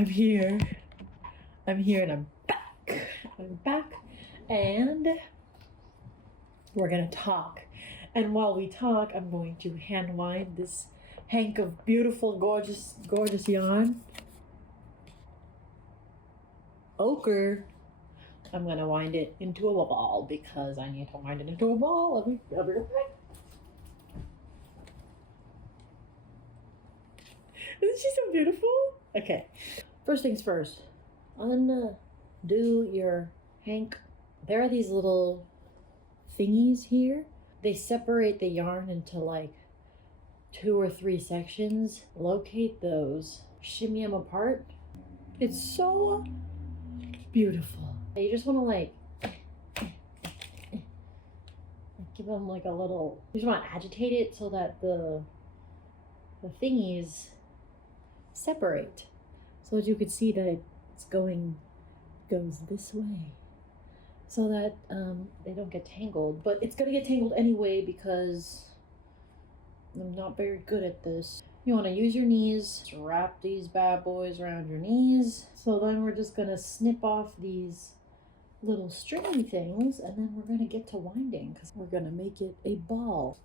I'm here. And I'm back. And we're gonna talk. And while we talk, I'm going to hand wind this hank of beautiful, gorgeous yarn. Ochre. I'm gonna wind it into a ball because I need to wind it into a ball. I'll be right back. Isn't she so beautiful? Okay. First things first. Undo your hank. There are these little thingies here. They separate the yarn into like 2 or 3 sections. Locate those. Shimmy them apart. It's so beautiful. You just want to like give them like a little. You just want to agitate it so that the thingies separate, so that you could see that it's goes this way, so that they don't get tangled. But it's gonna get tangled anyway because I'm not very good at this. You want to use your knees to wrap these bad boys around your knees. So then we're just gonna snip off these little stringy things, and then we're gonna get to winding because we're gonna make it a ball.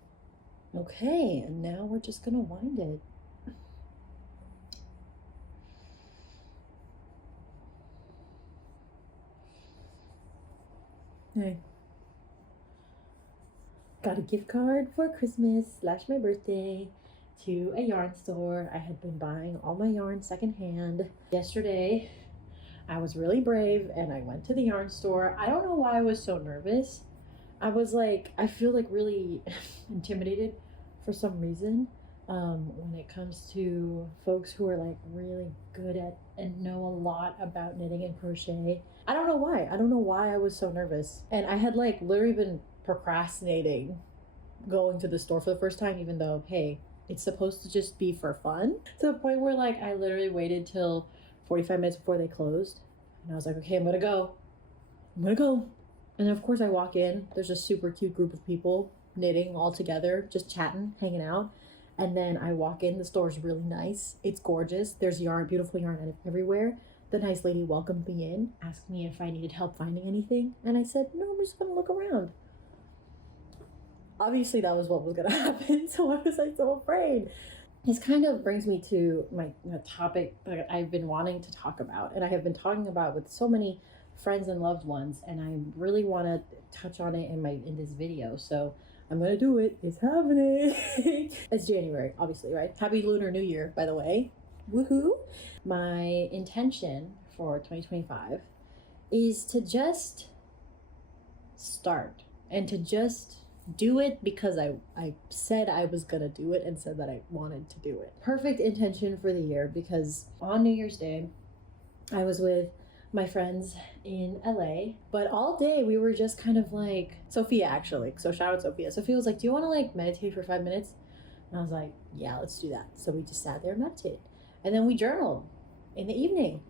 Okay, and now we're just gonna wind it. Hey. Got a gift card for Christmas / my birthday to a yarn store. I had been buying all my yarn secondhand. Yesterday, I was really brave and I went to the yarn store. I don't know why I was so nervous. I was like, I feel like really intimidated for some reason when it comes to folks who are like really good at and know a lot about knitting and crochet. I don't know why. I don't know why I was so nervous. And I had like literally been procrastinating going to the store for the first time, even though, hey, it's supposed to just be for fun. To the point where like I literally waited till 45 minutes before they closed. And I was like, okay, I'm gonna go. And of course I walk in, there's a super cute group of people knitting all together, just chatting, hanging out. And then I walk in, the store's really nice. It's gorgeous. There's yarn, beautiful yarn everywhere. The nice lady welcomed me in, asked me if I needed help finding anything. And I said, no, I'm just gonna look around. Obviously that was what was gonna happen. So I was like so afraid. This kind of brings me to my topic that I've been wanting to talk about. And I have been talking about with so many friends and loved ones. And I really wanna touch on it in this video. So I'm gonna do it. It's happening. It's January, obviously, right? Happy Lunar New Year, by the way. Woohoo! My intention for 2025 is to just start and to just do it because I said I was gonna do it and said that I wanted to do it. Perfect intention for the year, because on New Year's Day, I was with my friends in LA, but all day we were just kind of like, Sophia actually, so shout out Sophia. Sophia was like, do you want to like meditate for 5 minutes? And I was like, yeah, let's do that. So we just sat there and meditated. And then we journaled in the evening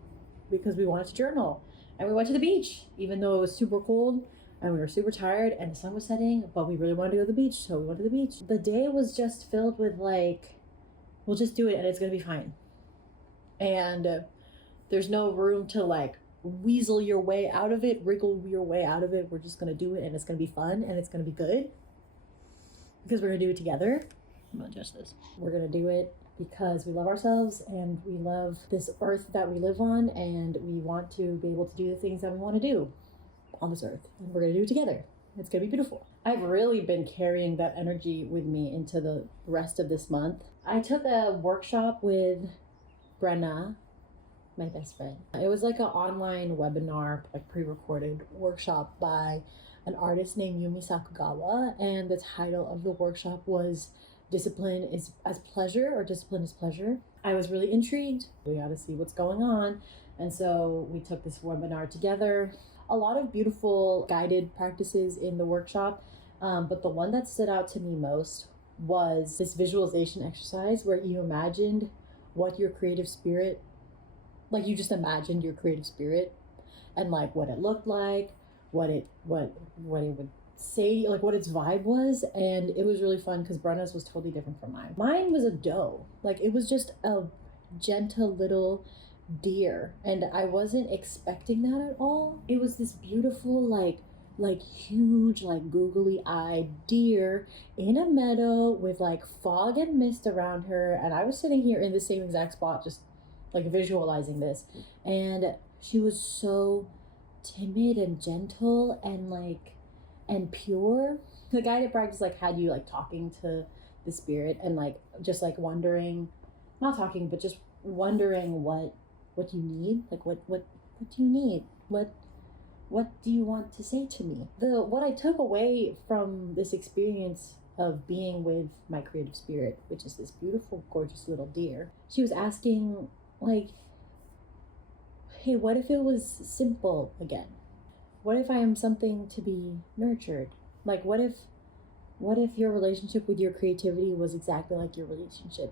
because we wanted to journal. And we went to the beach, even though it was super cold and we were super tired and the sun was setting, but we really wanted to go to the beach, so we went to the beach. The day was just filled with like, we'll just do it and it's gonna be fine. And there's no room to like weasel your way out of it, wriggle your way out of it. We're just gonna do it and it's gonna be fun and it's gonna be good because we're gonna do it together. I'm gonna adjust this. We're gonna do it because we love ourselves and we love this earth that we live on, and we want to be able to do the things that we want to do on this earth, and we're gonna do it together. It's gonna be beautiful. I've really been carrying that energy with me into the rest of this month. I took a workshop with Brenna, my best friend. It was like an online webinar, like pre-recorded workshop by an artist named Yumi Sakugawa, and the title of the workshop was Discipline is as Pleasure, or Discipline is Pleasure. I was really intrigued. We got to see what's going on, and so we took this webinar together. A lot of beautiful guided practices in the workshop, but the one that stood out to me most was this visualization exercise where you imagined what your creative spirit, like you just imagined your creative spirit and like what it looked like, what it would say, like what its vibe was. And it was really fun because Brenna's was totally different from mine. Mine was a doe. Like it was just a gentle little deer, and I wasn't expecting that at all. It was this beautiful, like huge, like googly eyed deer in a meadow with like fog and mist around her, and I was sitting here in the same exact spot, just like visualizing this, and she was so timid and gentle and like and pure. The guided practice like had you like talking to the spirit and like just like wondering, not talking, but just wondering what you need, like what do you need, what do you want to say to me? What I took away from this experience of being with my creative spirit, which is this beautiful, gorgeous little deer, she was asking, like, hey, what if it was simple again? What if I am something to be nurtured? Like, what if your relationship with your creativity was exactly like your relationship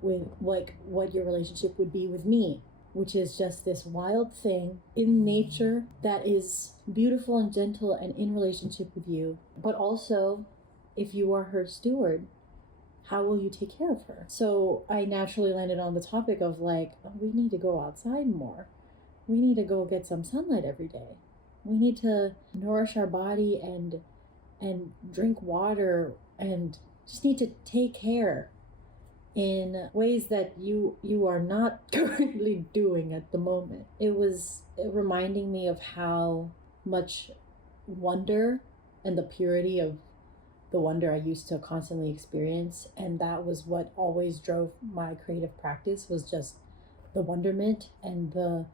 with, like, what your relationship would be with me, which is just this wild thing in nature that is beautiful and gentle and in relationship with you. But also, if you are her steward, how will you take care of her? So I naturally landed on the topic of like, oh, we need to go outside more. We need to go get some sunlight every day. We need to nourish our body and drink water and just need to take care in ways that you are not currently doing at the moment. It was reminding me of how much wonder and the purity of the wonder I used to constantly experience, and that was what always drove my creative practice, was just the wonderment and the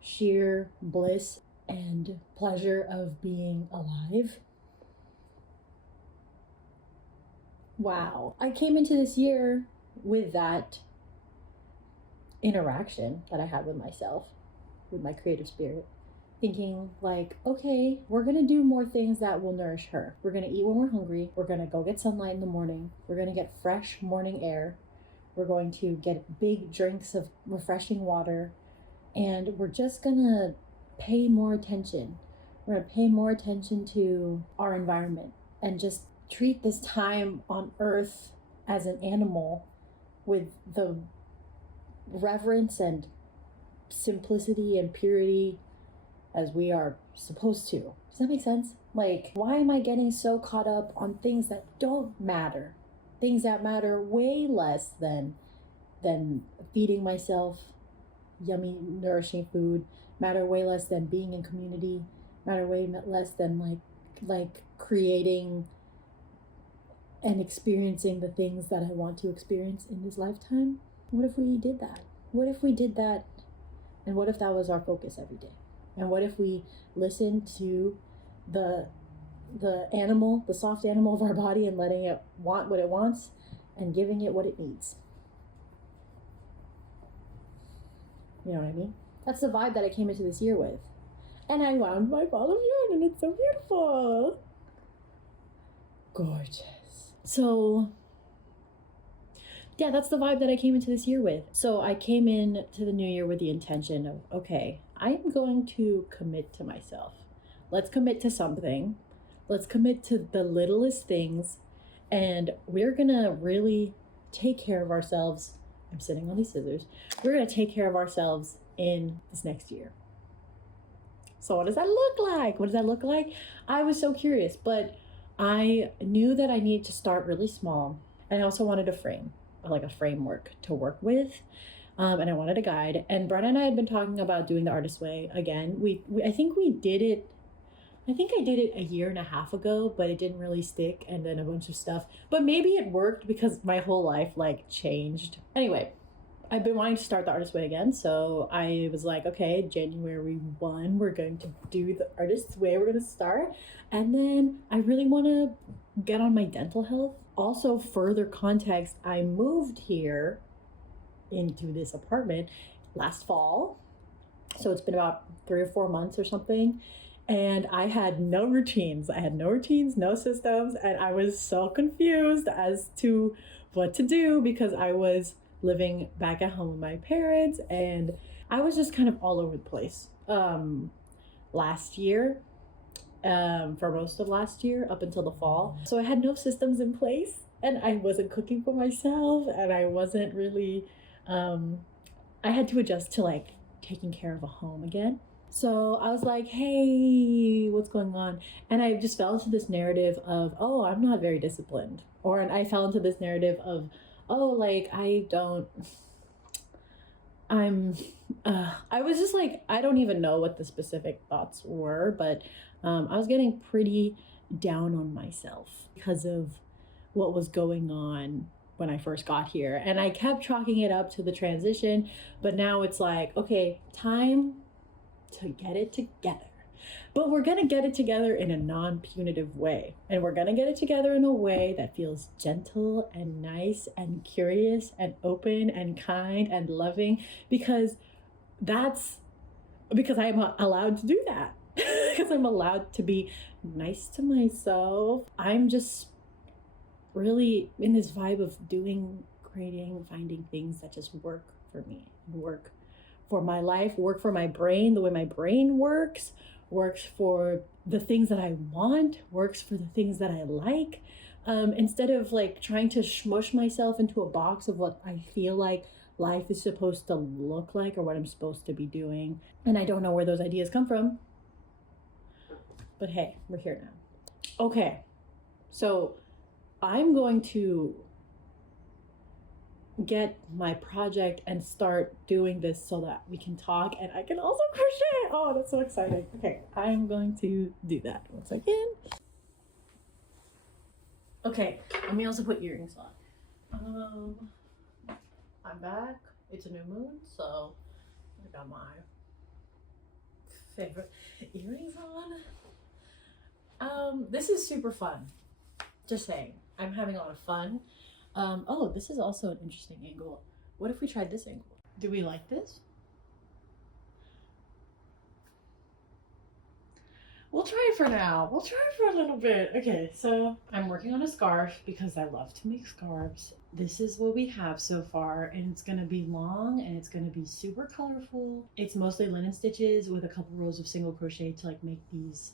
sheer bliss and pleasure of being alive. Wow. I came into this year with that interaction that I had with myself, with my creative spirit, thinking like, okay, we're gonna do more things that will nourish her. We're gonna eat when we're hungry. We're gonna go get sunlight in the morning. We're gonna get fresh morning air. We're going to get big drinks of refreshing water. And we're just gonna pay more attention. We're gonna pay more attention to our environment and just treat this time on earth as an animal with the reverence and simplicity and purity as we are supposed to. Does that make sense? Like, why am I getting so caught up on things that don't matter? Things that matter way less than feeding myself yummy, nourishing food, matter way less than being in community, matter way less than like creating and experiencing the things that I want to experience in this lifetime. What if we did that? What if we did that? And what if that was our focus every day? And what if we listened to the animal, the soft animal of our body, and letting it want what it wants and giving it what it needs? You know what I mean? That's the vibe that I came into this year with. And I wound my ball of yarn, and it's so beautiful. Gorgeous. So, yeah, that's the vibe that I came into this year with. So I came in to the new year with the intention of, okay, I'm going to commit to myself. Let's commit to something. Let's commit to the littlest things. And we're going to really take care of ourselves. I'm sitting on these scissors. We're going to take care of ourselves in this next year. So what does that look like? What does that look like? I was so curious, but I knew that I needed to start really small. And I also wanted a frame, like a framework to work with. And I wanted a guide. And Brenna and I had been talking about doing the artist way again. I think we did it. I think I did it a year and a half ago, but it didn't really stick, and then a bunch of stuff. But maybe it worked because my whole life like changed. Anyway, I've been wanting to start the artist way again, so I was like, okay, January 1, we're going to do the artist's way. We're going to start. And then I really want to get on my dental health. Also, further context, I moved here into this apartment last fall. So it's been about 3 or 4 months or something. And I had no routines. I had no routines, no systems. And I was so confused as to what to do because I was living back at home with my parents. And I was just kind of all over the place. Last year, for most of last year, up until the fall. So I had no systems in place. And I wasn't cooking for myself. And I wasn't really, I had to adjust to like taking care of a home again. So I was like, hey, what's going on? And I just fell into this narrative of, oh, I'm not very disciplined. Or and I fell into this narrative of, oh, like, I was just like, I don't even know what the specific thoughts were, but I was getting pretty down on myself because of what was going on when I first got here. And I kept chalking it up to the transition, but now it's like, okay, time to get it together. But we're going to get it together in a non-punitive way. And we're going to get it together in a way that feels gentle and nice and curious and open and kind and loving, because I'm allowed to do that. Because I'm allowed to be nice to myself. I'm just really in this vibe of doing, creating, finding things that just work for me, work for my life, work for my brain, the way my brain works for the things that I want, works for the things that I like. Instead of like trying to smush myself into a box of what I feel like life is supposed to look like or what I'm supposed to be doing. And I don't know where those ideas come from. But hey, we're here now. Okay, so I'm going to get my project and start doing this so that we can talk and I can also crochet. Oh, that's so exciting. Okay, I'm going to do that. One second. Okay, let me also put earrings on. I'm back. It's a new moon, so I got my favorite earrings on. This is super fun. Just saying, I'm having a lot of fun. Oh, this is also an interesting angle. What if we tried this angle? Do we like this? We'll try it for now. We'll try it for a little bit. Okay, so I'm working on a scarf because I love to make scarves. This is what we have so far, and it's gonna be long and it's gonna be super colorful. It's mostly linen stitches with a couple rows of single crochet to like make these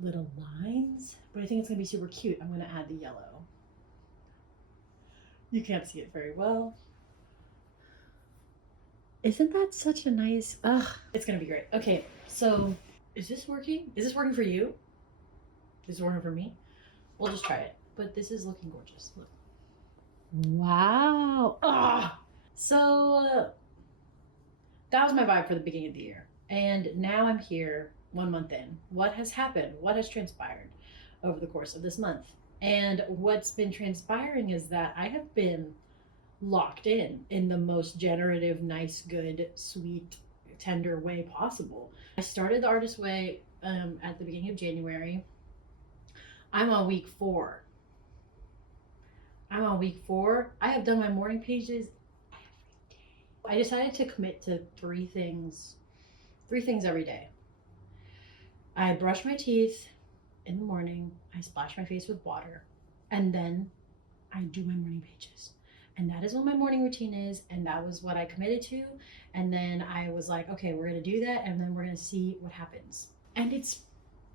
little lines, but I think it's gonna be super cute. I'm gonna add the yellow. You can't see it very well. Isn't that such a nice, it's gonna be great. Okay, so is this working? Is this working for you? Is it working for me? We'll just try it. But this is looking gorgeous. Look. Wow. So that was my vibe for the beginning of the year. And now I'm here 1 month in. What has happened? What has transpired over the course of this month? And what's been transpiring is that I have been locked in the most generative, nice, good, sweet, tender way possible. I started the Artist Way at the beginning of January. I'm on week 4. I have done my morning pages every day. I decided to commit to 3 things every day. I brush my teeth in the morning, I splash my face with water, and then I do my morning pages. And that is what my morning routine is, and that was what I committed to. And then I was like, okay, we're gonna do that, and then we're gonna see what happens. And it's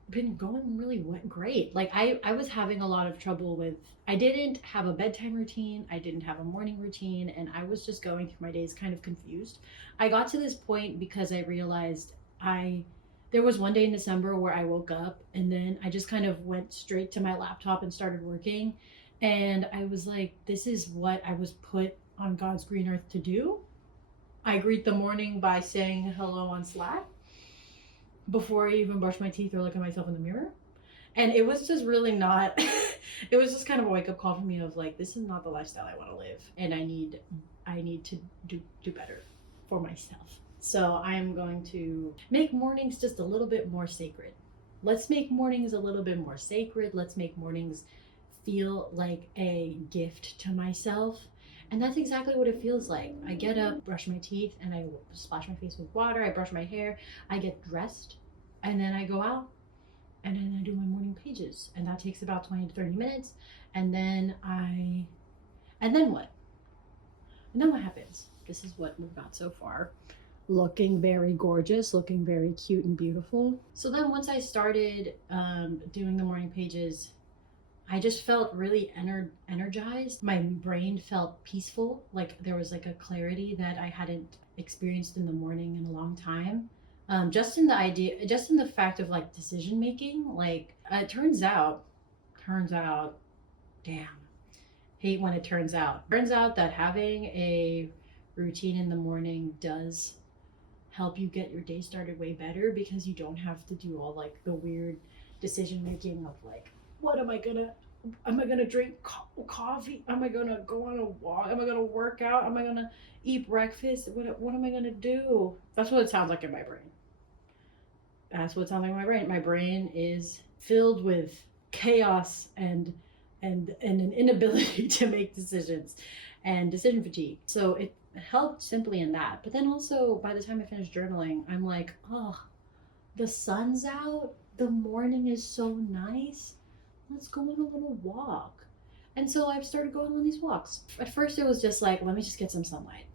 been going really great. Like I was having a lot of trouble with, I didn't have a bedtime routine, I didn't have a morning routine, and I was just going through my days kind of confused. I got to this point because I realized there was one day in December where I woke up and then I just kind of went straight to my laptop and started working. And I was like, this is what I was put on God's green earth to do. I greet the morning by saying hello on Slack before I even brush my teeth or look at myself in the mirror. And it was just really not, it was just kind of a wake up call for me of like, this is not the lifestyle I want to live. And I need to do better for myself. So I'm going to make mornings just a little bit more sacred. Let's make mornings a little bit more sacred. Let's make mornings feel like a gift to myself. And that's exactly what it feels like. I get up, brush my teeth, and I splash my face with water. I brush my hair, I get dressed, and then I go out and then I do my morning pages. And that takes about 20 to 30 minutes. And then what? And then what happens? This is what we've got so far. Looking very gorgeous, looking very cute and beautiful. So then once I started doing the morning pages, I just felt really energized. My brain felt peaceful, like there was like a clarity that I hadn't experienced in the morning in a long time. Just in the idea, just in the fact of like decision making, like turns out, damn, hate when it turns out. Turns out that having a routine in the morning does help you get your day started way better, because you don't have to do all like the weird decision making of like, what am I gonna drink coffee? Am I gonna go on a walk? Am I gonna work out? Am I gonna eat breakfast? What am I gonna do? That's what it sounds like in my brain. That's what it sounds like in my brain. My brain is filled with chaos and an inability to make decisions and decision fatigue. So it helped simply in that. But then also by the time I finished journaling, I'm like, oh, the sun's out. The morning is so nice. Let's go on a little walk. And so I've started going on these walks. At first, it was just like, let me just get some sunlight.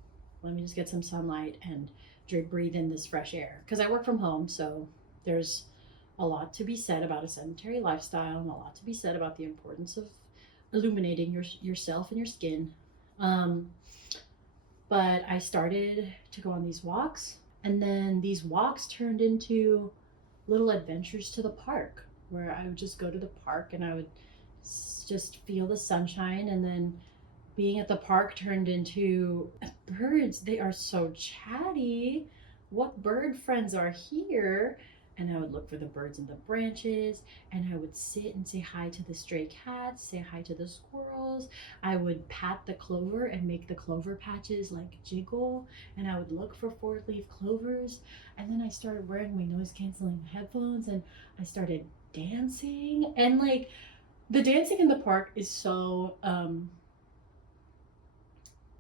Let me just get some sunlight and breathe in this fresh air. Because I work from home, so there's a lot to be said about a sedentary lifestyle, and a lot to be said about the importance of illuminating yourself and your skin. But I started to go on these walks, and then these walks turned into little adventures to the park, where I would just go to the park and I would just feel the sunshine. And then being at the park turned into birds. They are so chatty. What bird friends are here? And I would look for the birds in the branches, and I would sit and say hi to the stray cats, say hi to the squirrels. I would pat the clover and make the clover patches like jiggle, and I would look for 4-leaf clovers. And then I started wearing my noise canceling headphones, and I started dancing. And like, the dancing in the park is so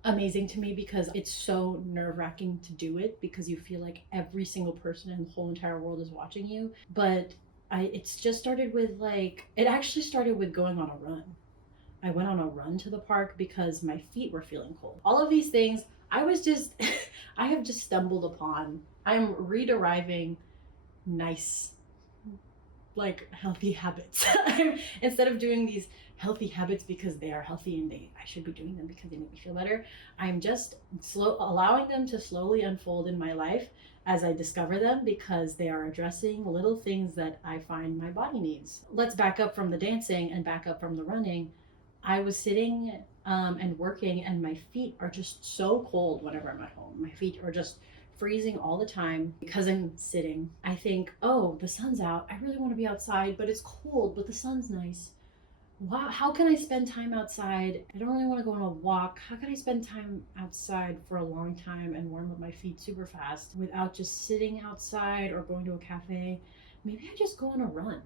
amazing to me, because it's so nerve-wracking to do it, because you feel like every single person in the whole entire world is watching you. But it's just started with like, it actually started with going on a run. I went on a run to the park because my feet were feeling cold. All of these things I was just I have just stumbled upon. I'm re-deriving nice, like, healthy habits. Instead of doing these healthy habits because they are healthy and I should be doing them because they make me feel better, I'm just allowing them to slowly unfold in my life as I discover them, because they are addressing little things that I find my body needs. Let's back up from the dancing and back up from the running. I was sitting and working, and my feet are just so cold whenever I'm at home. My feet are just freezing all the time because I'm sitting. I think, oh, the sun's out. I really want to be outside, but it's cold, but the sun's nice. Wow, how can I spend time outside? I don't really want to go on a walk. How can I spend time outside for a long time and warm up my feet super fast without just sitting outside or going to a cafe? Maybe I just go on a run.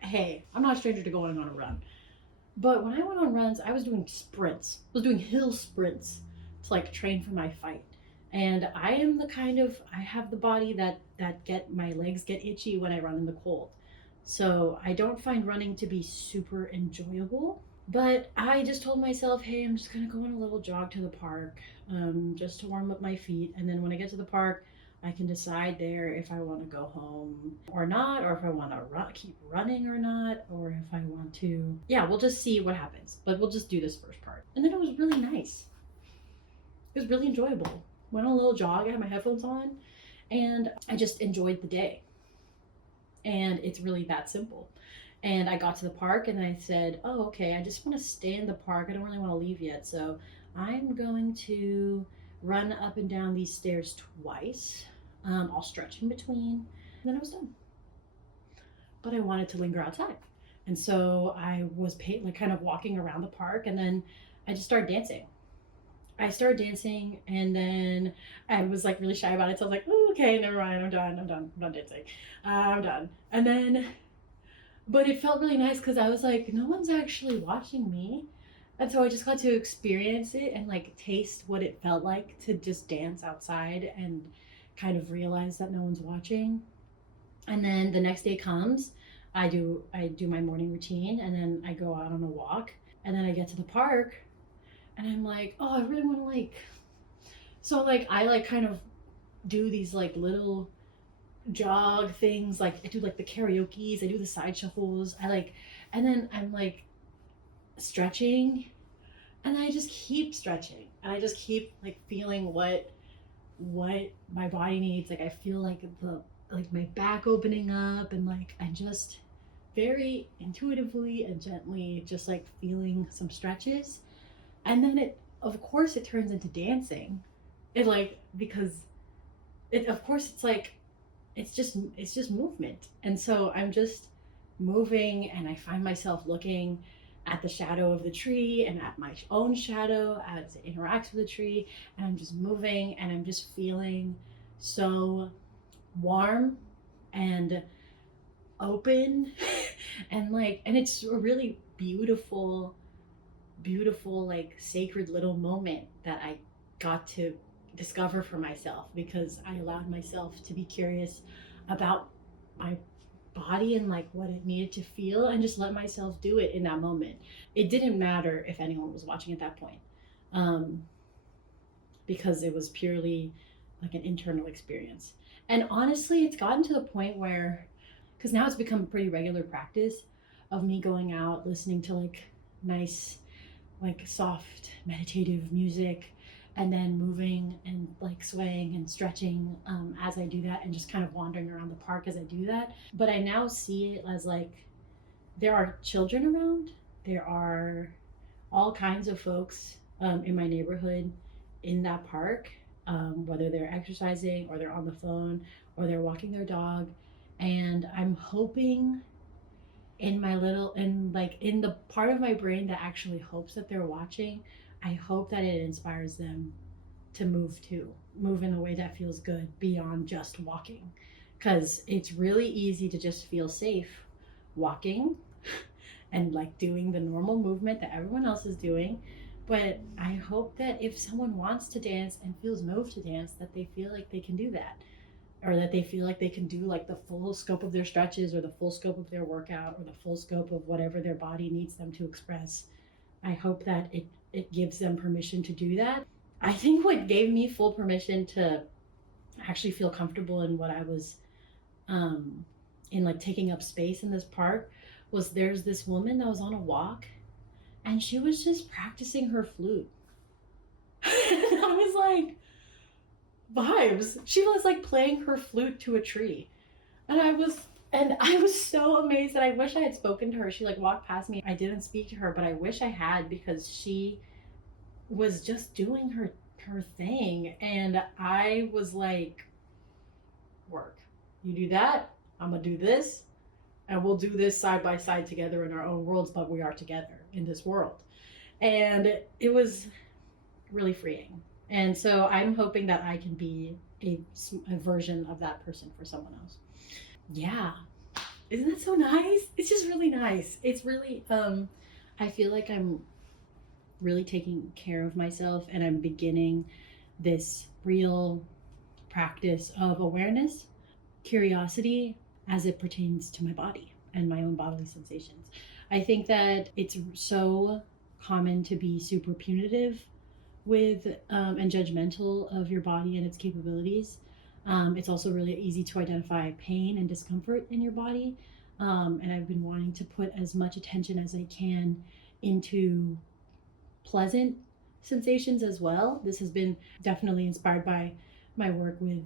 Hey, I'm not a stranger to going on a run. But when I went on runs, I was doing sprints. I was doing hill sprints to like train for my fight. And I am the kind of, I have the body that my legs get itchy when I run in the cold. So I don't find running to be super enjoyable. But I just told myself, hey, I'm just gonna go on a little jog to the park, just to warm up my feet. And then when I get to the park, I can decide there if I want to go home or not, or if I want to keep running or not, or if I want to, yeah, we'll just see what happens. But we'll just do this first part. And then it was really nice. It was really enjoyable. Went on a little jog, I had my headphones on, and I just enjoyed the day. And it's really that simple. And I got to the park and I said, oh, okay, I just want to stay in the park. I don't really want to leave yet. So I'm going to run up and down these stairs twice. I'll stretch in between, and then I was done. But I wanted to linger outside. And so I was like kind of walking around the park, and then I just started dancing. And then I was like really shy about it. So I was like, oh, okay, never mind. I'm done dancing. I'm done. And then, but it felt really nice because I was like, no one's actually watching me. And so I just got to experience it and like taste what it felt like to just dance outside and kind of realize that no one's watching. And then the next day comes, I do my morning routine, and then I go out on a walk, and then I get to the park and I'm like, oh, I really want to like, so like I like kind of do these like little jog things, like I do like the karaoke's, I do the side shuffles, and then I'm like stretching, And I just keep stretching, and I just keep like feeling what my body needs. Like I feel like the like my back opening up, and like I just very intuitively and gently just like feeling some stretches. And then it, of course, it turns into dancing. It like, because it, of course, it's like it's just movement. And so I'm just moving, and I find myself looking at the shadow of the tree and at my own shadow as it interacts with the tree, and I'm just moving, and I'm just feeling so warm and open and like, and it's a really beautiful like sacred little moment that I got to discover for myself, because I allowed myself to be curious about my body and like what it needed to feel, and just let myself do it in that moment. It didn't matter if anyone was watching at that point, um, because it was purely like an internal experience. And honestly, it's gotten to the point where, because now it's become a pretty regular practice of me going out listening to like nice, like soft meditative music, and then moving and like swaying and stretching as I do that, and just kind of wandering around the park as I do that. But I now see it as like, there are children around, there are all kinds of folks in my neighborhood in that park, whether they're exercising or they're on the phone or they're walking their dog. And I'm hoping in my little, in like in the part of my brain that actually hopes that they're watching, I hope that it inspires them to move too, move in a way that feels good beyond just walking, because it's really easy to just feel safe walking and like doing the normal movement that everyone else is doing. But I hope that if someone wants to dance and feels moved to dance, that they feel like they can do that, or that they feel like they can do like the full scope of their stretches, or the full scope of their workout, or the full scope of whatever their body needs them to express. I hope that it gives them permission to do that. I think what gave me full permission to actually feel comfortable in what I was in like taking up space in this park was, there's this woman that was on a walk, and she was just practicing her flute. And I was like, vibes. She was like playing her flute to a tree. And I was so amazed that I wish I had spoken to her. She like walked past me. I didn't speak to her, but I wish I had, because she was just doing her thing. And I was like, work. You do that, I'm gonna do this, and we'll do this side by side together in our own worlds, but we are together in this world. And it was really freeing. And so I'm hoping that I can be a version of that person for someone else. Yeah. Isn't that so nice? It's just really nice. It's really, I feel like I'm really taking care of myself, and I'm beginning this real practice of awareness, curiosity as it pertains to my body and my own bodily sensations. I think that it's so common to be super punitive with and judgmental of your body and its capabilities. It's also really easy to identify pain and discomfort in your body. And I've been wanting to put as much attention as I can into pleasant sensations as well. This has been definitely inspired by my work with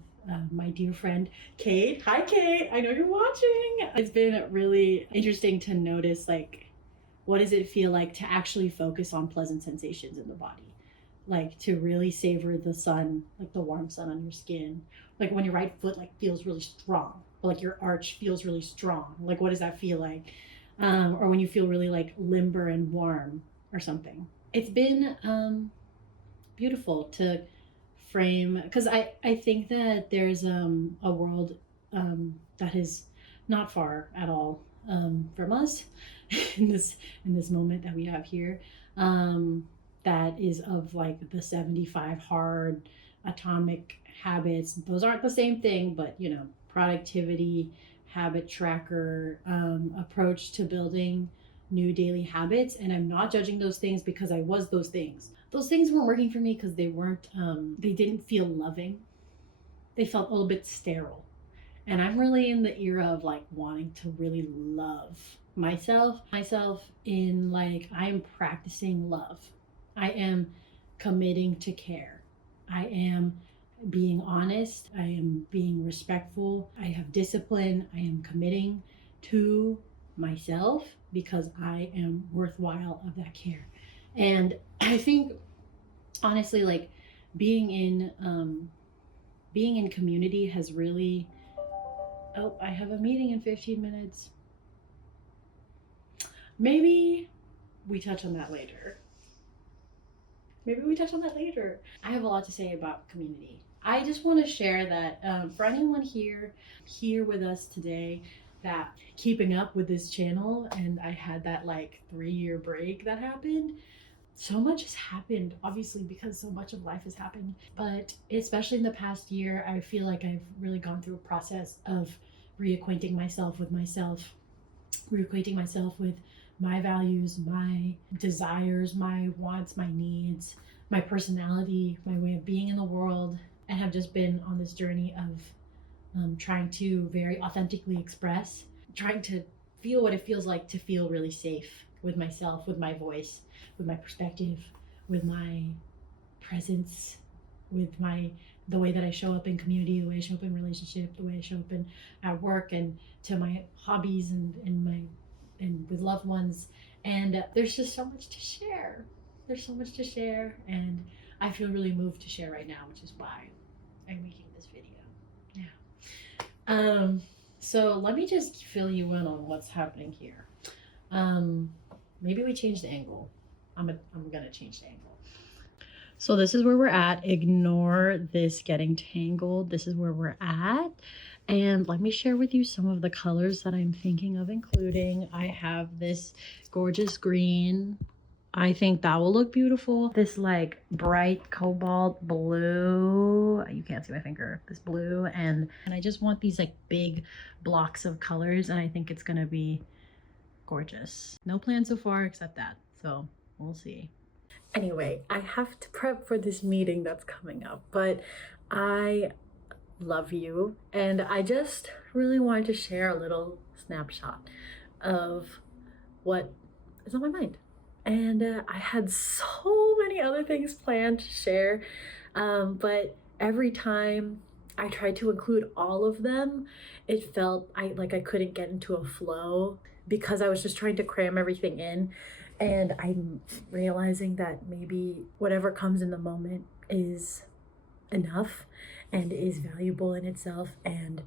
my dear friend Kate. Hi Kate, I know you're watching. It's been really interesting to notice, like, what does it feel like to actually focus on pleasant sensations in the body? Like to really savor the sun, like the warm sun on your skin. Like when your right foot like feels really strong, or like your arch feels really strong. Like what does that feel like? Or when you feel really like limber and warm or something. It's been beautiful to frame, because I think that there's a world that is not far at all from us in this moment that we have here, that is of like the 75 hard atomic habits. Those aren't the same thing, but you know, productivity habit tracker approach to building new daily habits. And I'm not judging those things, because I was those things. Those things weren't working for me because they weren't they didn't feel loving. They felt a little bit sterile. And I'm really in the era of like wanting to really love myself in like, I'm practicing love. I am committing to care. I am being honest. I am being respectful. I have discipline. I am committing to myself because I am worthwhile of that care. And I think honestly, like being in community has really, oh, I have a meeting in 15 minutes. Maybe we touch on that later. I have a lot to say about community. I just want to share that for anyone here with us today that keeping up with this channel, and I had that like 3-year break that happened. So much has happened, obviously, because so much of life has happened. But especially in the past year, I feel like I've really gone through a process of reacquainting myself with my values, my desires, my wants, my needs, my personality, my way of being in the world, and have just been on this journey of trying to very authentically express, trying to feel what it feels like to feel really safe with myself, with my voice, with my perspective, with my presence, with the way that I show up in community, the way I show up in relationship, the way I show up at work, and to my hobbies and with loved ones. And there's just so much to share. And I feel really moved to share right now, which is why I'm making this video. Yeah. So let me just fill you in on what's happening here. Maybe we change the angle. I'm gonna change the angle. So this is where we're at. Ignore this getting tangled. This is where we're at. And let me share with you some of the colors that I'm thinking of including. I have this gorgeous green. I think that will look beautiful. This like bright cobalt blue. You can't see my finger. This blue. And I just want these like big blocks of colors, and I think it's gonna be gorgeous. No plan so far except that. So we'll see. Anyway, I have to prep for this meeting that's coming up, but I love you, and I just really wanted to share a little snapshot of what is on my mind. And I had so many other things planned to share, but every time I tried to include all of them, it felt like I couldn't get into a flow because I was just trying to cram everything in. And I'm realizing that maybe whatever comes in the moment is enough and is valuable in itself. And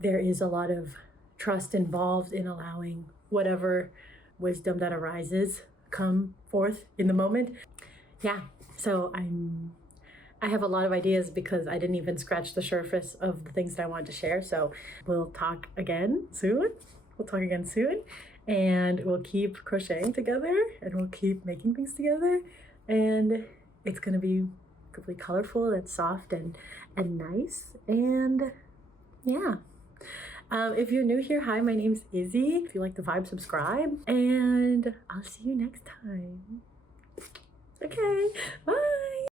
there is a lot of trust involved in allowing whatever wisdom that arises come forth in the moment. Yeah, so I have a lot of ideas because I didn't even scratch the surface of the things that I wanted to share. So we'll talk again soon. And we'll keep crocheting together, and we'll keep making things together, and it's gonna be really colorful and soft and nice. And yeah, if you're new here, hi, my name's Izzy. If you like the vibe, subscribe, and I'll see you next time. Okay, bye.